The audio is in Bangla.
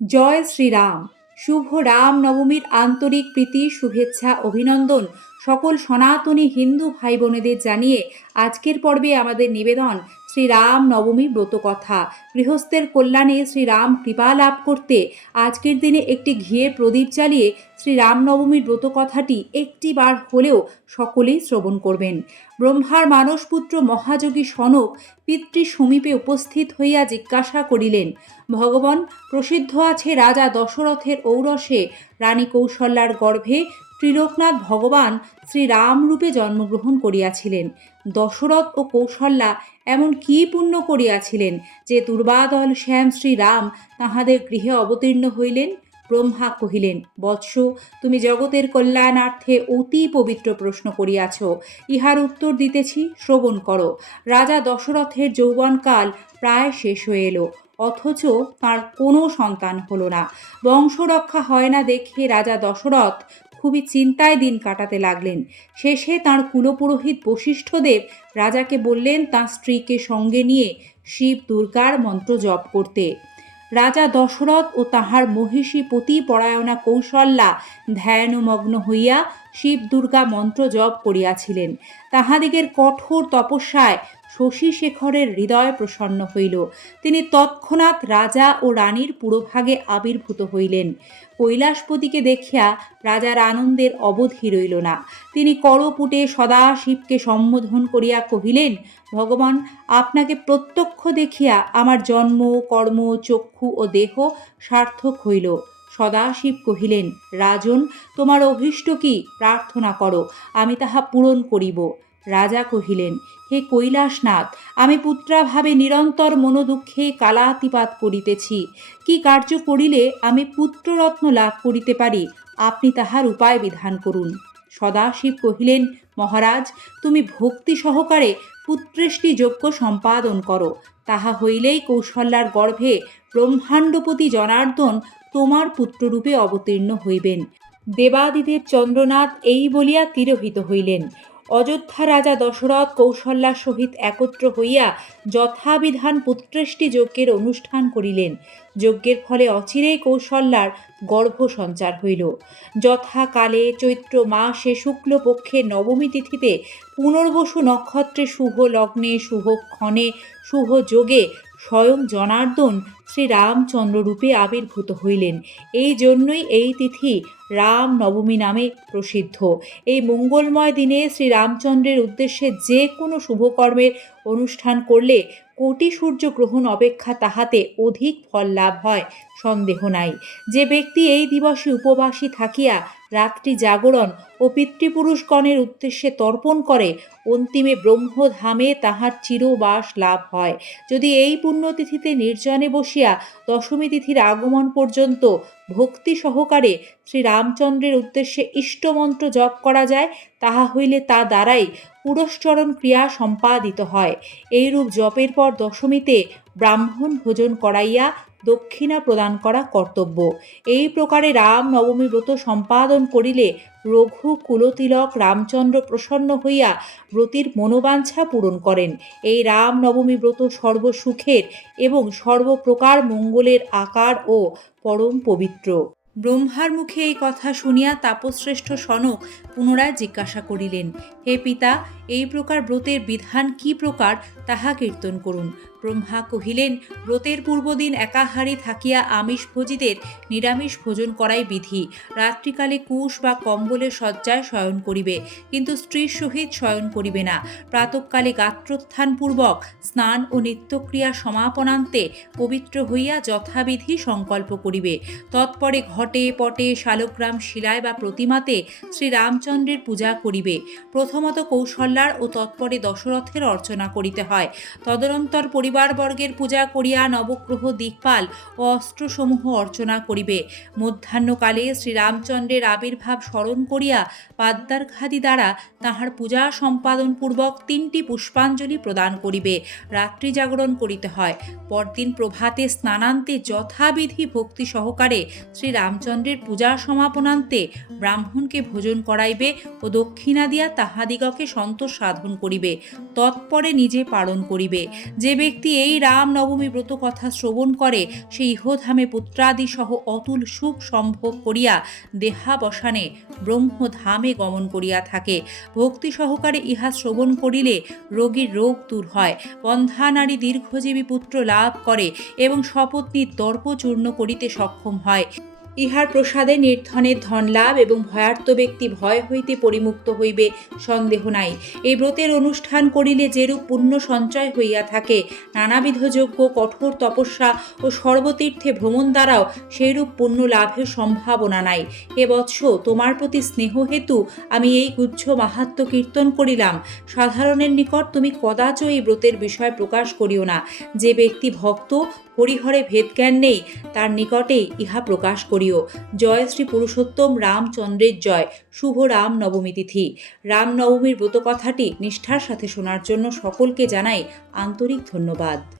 জয় শ্রীরাম। শুভ রাম নবমীর আন্তরিক প্রীতি, শুভেচ্ছা, অভিনন্দন সকল সনাতনী হিন্দু ভাই বোনেদের জানিয়ে আজকের পর্বে আমাদের নিবেদন শ্রীরাম নবমী ব্রত কথা গৃহস্থের কল্যাণে শ্রীরাম কৃপা লাভ করতে আজকের দিনে একটি ঘিয়ের প্রদীপ জ্বালিয়ে শ্রীরাম নবমীর ব্রত কথাটি একটি বার হলেও সকলেই শ্রবণ করবেন। ব্রহ্মার মানসপুত্র মহাযোগী সনক পিতৃ সমীপে উপস্থিত হইয়া জিজ্ঞাসা করিলেন, ভগবান, প্রসিদ্ধ আছে রাজা দশরথের ঔরসে। রানী কৌশল্যার গর্ভে ত্রিলোকনাথ ভগবান শ্রীরামরূপে জন্মগ্রহণ করিয়াছিলেন। দশরথ ও কৌশল্যা এমন কি পুণ্য করিয়াছিলেন যে দুর্বাদল শ্যাম শ্রীরাম তাহাদের গৃহে অবতীর্ণ হইলেন? ব্রহ্মা কহিলেন, বৎস, তুমি জগতের কল্যাণার্থে অতি পবিত্র প্রশ্ন করিয়াছ। ইহার উত্তর দিতেছি, শ্রবণ করো। রাজা দশরথের যৌবনকাল প্রায় শেষ হয়ে এলো, অথচ তার কোনো সন্তান হলো না। বংশরক্ষা হয় না দেখে রাজা দশরথ খুবই চিন্তায় দিন কাটাতে লাগলেন। শেষে তাঁর কুলপুরোহিত বশিষ্ঠদেব রাজাকে বললেন, তাঁর স্ত্রীকে সঙ্গে নিয়ে শিব দুর্গার মন্ত্র জপ করতে। রাজা দশরথ ও তাহার মহিষী পতি পরায়ণা কৌশল্যা ধ্যানমগ্ন হইয়া শিব দুর্গা মন্ত্র জপ করিয়াছিলেন। তাহাদিগের কঠোর তপস্যায় শশী শেখরের হৃদয় প্রসন্ন হইল। তিনি তৎক্ষণাৎ রাজা ও রানীর পুরোভাগে আবির্ভূত হইলেন। কৈলাসপতিকে দেখিয়া রাজার আনন্দের অবধি রইল না। তিনি করপুটে সদা শিবকে সম্বোধন করিয়া কহিলেন, ভগবান, আপনাকে প্রত্যক্ষ দেখিয়া আমার জন্ম, কর্ম, চক্ষু ও দেহ সার্থক হইল। সদাশিব কহিলেন, রাজন, তোমার অভীষ্ট কি? প্রার্থনা করো, আমি তাহা পূরণ করিব। রাজা কহিলেন, হে কৈলাসনাথ, আমি পুত্রাভাবে নিরন্তর মনোদুঃখে কালাতিপাত করিতেছি। কি কার্য করিলে আমি পুত্ররত্ন লাভ করিতে পারি, আপনি তাহার উপায় বিধান করুন। সদাশিব কহিলেন, মহারাজ, তুমি ভক্তি সহকারে পুত্রেষ্টি যজ্ঞ সম্পাদন করো। তাহা হইলেই কৌশল্যার গর্ভে ব্রহ্মাণ্ডপতি জনার্দন তোমার পুত্ররূপে অবতীর্ণ হইবেন। দেবাদিদেব চন্দ্রনাথ এই বলিয়া তিরোহিত হইলেন। অযোধ্যা রাজা দশরথ কৌশল্যার সহিত একত্র হইয়া যথাবিধান পুত্রেষ্টি যজ্ঞের অনুষ্ঠান করিলেন। যজ্ঞের ফলে অচিরেই কৌশল্যার গর্ভ সঞ্চার হইল। যথাকালে চৈত্র মাসে শুক্লপক্ষের নবমী তিথিতে পুনর্বসু নক্ষত্রে শুভ লগ্নে, শুভ ক্ষণে, শুভ যোগে স্বয়ং জনার্দন শ্রীরামচন্দ্র রূপে আবির্ভূত হইলেন। এই জন্যই এই তিথি রাম নবমী নামে প্রসিদ্ধ। এই মঙ্গলময় দিনে শ্রীরামচন্দ্রের উদ্দেশ্যে যে কোনো শুভকর্মের অনুষ্ঠান করলে কোটি সূর্য গ্রহণ অপেক্ষা তাহাতে অধিক ফল লাভ হয়, সন্দেহ নাই। যে ব্যক্তি এই দিবসে উপবাসী থাকিয়া রাত্রি জাগরণ ও পিতৃপুরুষগণের উদ্দেশ্যে তর্পণ করে, অন্তিমে ব্রহ্মধামে তাহার চিরবাস লাভ হয়। যদি এই পুণ্যতিথিতে নির্জনে বসিয়া দশমী তিথির আগমন পর্যন্ত ভক্তি সহকারে শ্রীরামচন্দ্রের উদ্দেশ্যে ইষ্টমন্ত্র জপ করা যায়, তাহা হইলে তা দ্বারাই পুরস্চরণ ক্রিয়া সম্পাদিত হয়। এইরূপ জপের পর দশমীতে ব্রাহ্মণ ভোজন করাইয়া দক্ষিণা প্রদান করা কর্তব্য। এই প্রকারে রাম নবমী ব্রত সম্পাদন করিলে রঘু কুলতিলক রামচন্দ্র প্রসন্ন হইয়া ব্রতির মনোবাঞ্ছা পূরণ করেন। এই রাম নবমী ব্রত সর্বসুখের এবং সর্বপ্রকার মঙ্গলের আকার ও পরম পবিত্র। ব্রহ্মার মুখে এই কথা শুনিয়া তাপশ্রেষ্ঠ সনক পুনরায় জিজ্ঞাসা করিলেন, হে পিতা, এই প্রকার ব্রতের বিধান কি প্রকার তাহা কীর্তন করুন। ব্রহ্মা কহিলেন, ব্রতের পূর্বদিন একাহারে থাকিয়া আমিষ ভোজীদের নিরামিষ ভোজন করাই বিধি। রাত্রিকালে কুশ বা কম্বলের শয্যায় শয়ন করিবে, কিন্তু স্ত্রীর সহিত শয়ন করিবে না। প্রাতকালে গাত্রোত্থানপূর্বক স্নান ও নিত্যক্রিয়া সমাপনান্তে পবিত্র হইয়া যথাবিধি সংকল্প করিবে। তৎপরে ঘটে পটে শালগ্রাম শিলায় বা প্রতিমাতে শ্রীরামচন্দ্রের পূজা করিবে। প্রথমত কৌশল্যার ও তৎপরে দশরথের অর্চনা করিতে হয়। তদনন্তর পরিবারবর্গের পূজা করিয়া নবগ্রহ দিকপাল ও অস্ত্রসমূহ অর্চনা করিবে। মধ্যাহ্নকালে শ্রীরামচন্দ্রের আবির্ভাব স্মরণ করিয়া পাদ্যার্ঘাদি দ্বারা তাহার পূজা সম্পাদন পূর্বক তিনটি পুষ্পাঞ্জলি প্রদান করিবে। রাত্রি জাগরণ করিতে হয়। পরদিন প্রভাতে স্নানান্তে যথাবিধি ভক্তি সহকারে শ্রীরামচন্দ্রের পূজা সমাপনান্তে ব্রাহ্মণকে ভোজন করাইবে ও দক্ষিণা দিয়া তাহাদিগকে সন্তোষ সাধন করিবে, তৎপরে নিজে পালন করিবে। যে ব্যক্তি এই রাম নবমী ব্রত কথা শ্রবণ করে সেই ইহধামে পুত্রাদি সহ অতুল সুখ সম্ভব করিয়া দেহাবসানে ব্রহ্মধামে গমন করিয়া থাকে। ভক্তি সহকারে ইহা শ্রবণ করিলে রোগীর রোগ দূর হয় বন্ধা নারী দীর্ঘজীবী পুত্র লাভ করে এবং শপথনির দর্প চূর্ণ করিতে সক্ষম হয়। ইহার প্রসাদে নির্ধনের ধন লাভ এবং ভয়ার্ত ব্যক্তি ভয় হইতে পরিমুক্ত হইবে, সন্দেহ নাই। এই ব্রতের অনুষ্ঠান করিলে যেরূপ পুণ্য সঞ্চয় হইয়া থাকে, নানাবিধ যজ্ঞ, কঠোর তপস্যা ও সর্বতীর্থে ভ্রমণ দ্বারাও সেইরূপ পুণ্য লাভের সম্ভাবনা নাই। এ বৎস, তোমার প্রতি স্নেহ হেতু আমি এই গুচ্ছ মাহাত্ম কীর্তন করিলাম। সাধারণের নিকট তুমি কদাচ এই ব্রতের বিষয় প্রকাশ করিও না। যে ব্যক্তি ভক্ত হরিহরে ভেদজ্ঞান নেই, তার নিকটে ইহা প্রকাশ করিও। জয় শ্রী পুরুষোত্তম রামচন্দ্রের জয়। শুভ রাম নবমী তিথি। রামনবমীর ব্রত কথাটি নিষ্ঠার সাথে শোনার জন্য সকলকে জানাই আন্তরিক ধন্যবাদ।